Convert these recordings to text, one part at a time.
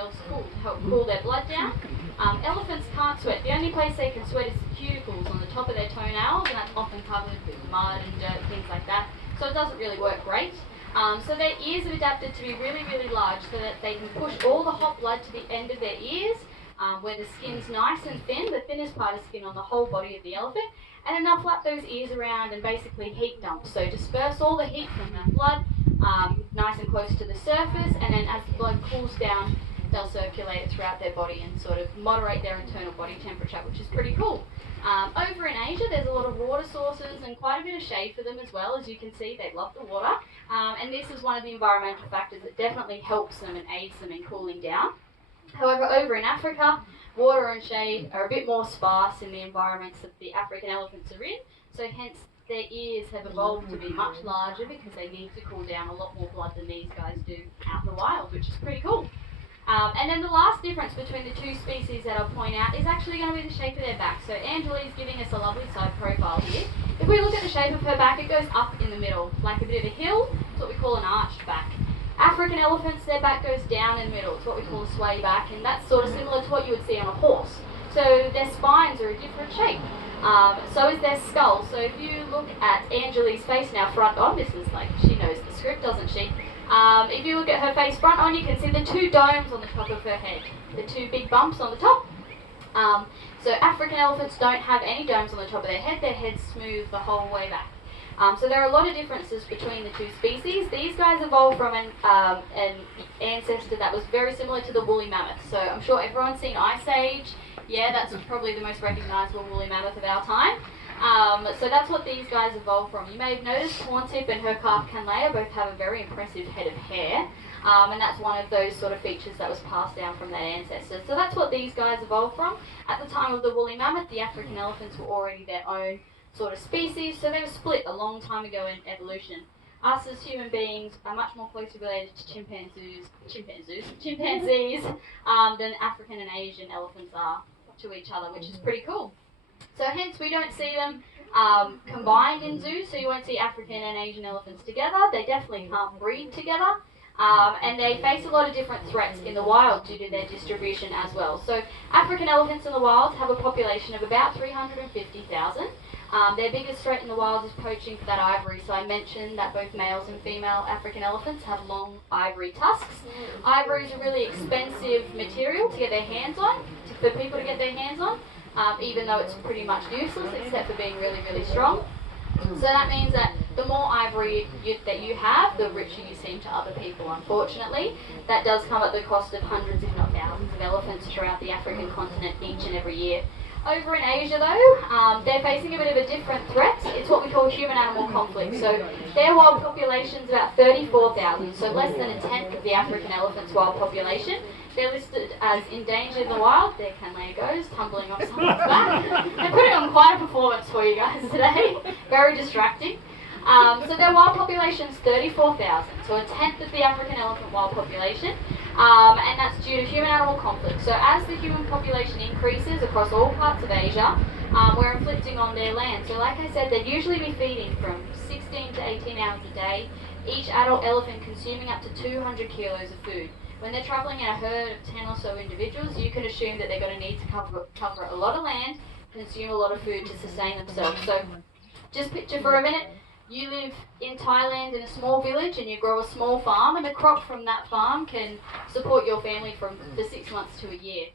themselves cool to help cool their blood down. Elephants can't sweat. The only place they can sweat is the cuticles on the top of their toenails, and that's often covered with mud and dirt, things like that. So it doesn't really work great. So their ears are adapted to be really, really large so that they can push all the hot blood to the end of their ears, where the skin's nice and thin, the thinnest part of skin on the whole body of the elephant, and then they'll flap those ears around and basically heat dump. So disperse all the heat from the blood nice and close to the surface, and then as the blood cools down, they'll circulate it throughout their body and sort of moderate their internal body temperature, which is pretty cool. Over in Asia, there's a lot of water sources and quite a bit of shade for them as well. As you can see, they love the water. And this is one of the environmental factors that definitely helps them and aids them in cooling down. However, over in Africa, water and shade are a bit more sparse in the environments that the African elephants are in, so hence their ears have evolved to be much larger because they need to cool down a lot more blood than these guys do out in the wild, which is pretty cool. And then the last difference between the two species that I'll point out is actually going to be the shape of their back. So Angelique's giving us a lovely side profile here. If we look at the shape of her back, it goes up in the middle, like a bit of a hill. It's what we call an arched back. African elephants, their back goes down in the middle. It's what we call a sway back, and that's sort of similar to what you would see on a horse. So their spines are a different shape. So is their skull. So if you look at Angelique's face now front on, this is like, she knows the script, doesn't she? If you look at her face front on, you can see the two domes on the top of her head, the two big bumps on the top. So African elephants don't have any domes on the top of their head's smooth the whole way back. So there are a lot of differences between the two species. These guys evolved from an ancestor that was very similar to the woolly mammoth. So I'm sure everyone's seen Ice Age. Yeah, that's probably the most recognisable woolly mammoth of our time. So that's what these guys evolved from. You may have noticed Horntip and her calf Canleia both have a very impressive head of hair, and that's one of those sort of features that was passed down from that ancestor. So that's what these guys evolved from. At the time of the woolly mammoth, the African elephants were already their own sort of species, so they were split a long time ago in evolution. Us as human beings are much more closely related to chimpanzees than African and Asian elephants are to each other, which is pretty cool. So hence we don't see them combined in zoos, so you won't see African and Asian elephants together. They definitely can't breed together. And they face a lot of different threats in the wild due to their distribution as well. So African elephants in the wild have a population of about 350,000. Their biggest threat in the wild is poaching for that ivory. So I mentioned that both males and female African elephants have long ivory tusks. Ivory is a really expensive material to get their hands on, for people to get their hands on, even though it's pretty much useless except for being really, really strong. So that means that the more ivory that you have, the richer you seem to other people, unfortunately. That does come at the cost of hundreds, if not thousands, of elephants throughout the African continent each and every year. Over in Asia, though, they're facing a bit of a different threat. It's what we call human-animal conflict. So their wild population is about 34,000, so less than a tenth of the African elephant's wild population. They're listed as endangered in the wild. There Canleia goes, tumbling off someone's back. They're putting on quite a performance for you guys today. Very distracting. So their wild population is 34,000, so a tenth of the African elephant wild population. And that's due to human-animal conflict. So as the human population increases across all parts of Asia, we're inflicting on their land. So like I said, they'd usually be feeding from 16 to 18 hours a day, each adult elephant consuming up to 200 kilos of food. When they're travelling in a herd of 10 or so individuals, you can assume that they're going to need to cover a lot of land, consume a lot of food to sustain themselves. So just picture for a minute, you live in Thailand in a small village and you grow a small farm, and the crop from that farm can support your family for 6 months to a year.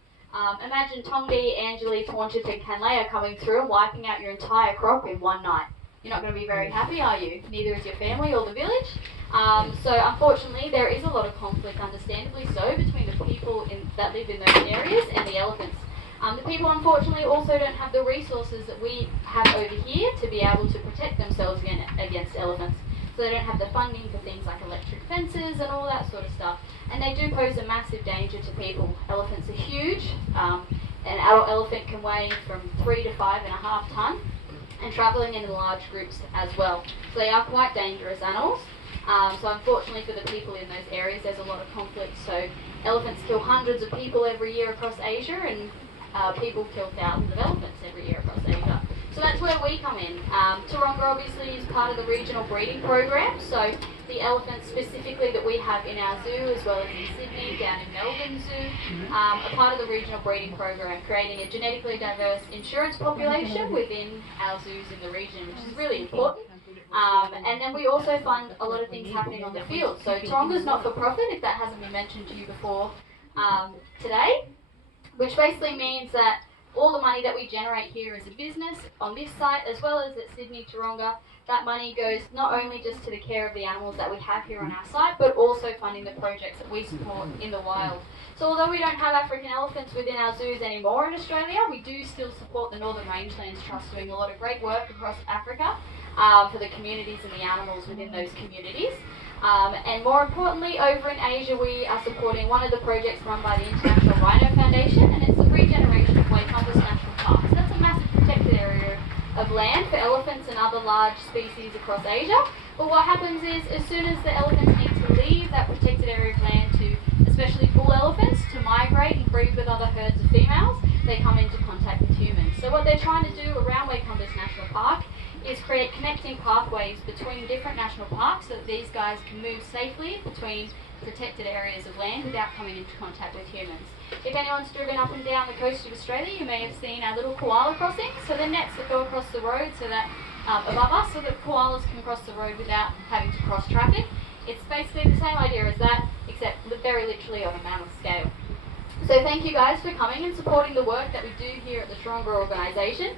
Imagine Tongi, Angelique, Horntip and Canleia coming through and wiping out your entire crop in one night. You're not going to be very happy, are you? Neither is your family or the village. So unfortunately, there is a lot of conflict, understandably so, between the people that live in those areas and the elephants. The people, unfortunately, also don't have the resources that we have over here to be able to protect themselves against elephants. So they don't have the funding for things like electric fences and all that sort of stuff. And they do pose a massive danger to people. Elephants are huge. An adult elephant can weigh from 3 to 5.5 tons, and travelling in large groups as well. So they are quite dangerous animals. So unfortunately for the people in those areas, there's a lot of conflict. So elephants kill hundreds of people every year across Asia, and people kill thousands of elephants every year across Asia. So that's where we come in. Taronga obviously is part of the regional breeding program, so the elephants specifically that we have in our zoo, as well as in Sydney, down in Melbourne Zoo, are part of the regional breeding program, creating a genetically diverse insurance population within our zoos in the region, which is really important. And then we also fund a lot of things happening on the field. So Taronga's not for profit, if that hasn't been mentioned to you before today, which basically means that all the money that we generate here as a business on this site, as well as at Sydney Taronga, that money goes not only just to the care of the animals that we have here on our site, but also funding the projects that we support in the wild. So although we don't have African elephants within our zoos anymore in Australia, we do still support the Northern Rangelands Trust, doing a lot of great work across Africa for the communities and the animals within those communities. And more importantly, over in Asia, we are supporting one of the projects run by the International Rhino Foundation, and it's the regeneration of Waikampus National Park. So that's a massive protected area of land for elephants and other large species across Asia. But what happens is, as soon as the elephants need to leave that protected area of land to, especially bull elephants, to migrate and breed with other herds of females, they come into contact with humans. So what they're trying to do around Waikampus National Park is create connecting pathways between different national parks so that these guys can move safely between protected areas of land without coming into contact with humans. If anyone's driven up and down the coast of Australia, you may have seen our little koala crossings. So they're nets that go across the road so that above us, so that koalas can cross the road without having to cross traffic. It's basically the same idea as that, except very literally on a mammoth scale. So thank you guys for coming and supporting the work that we do here at the Taronga organisation.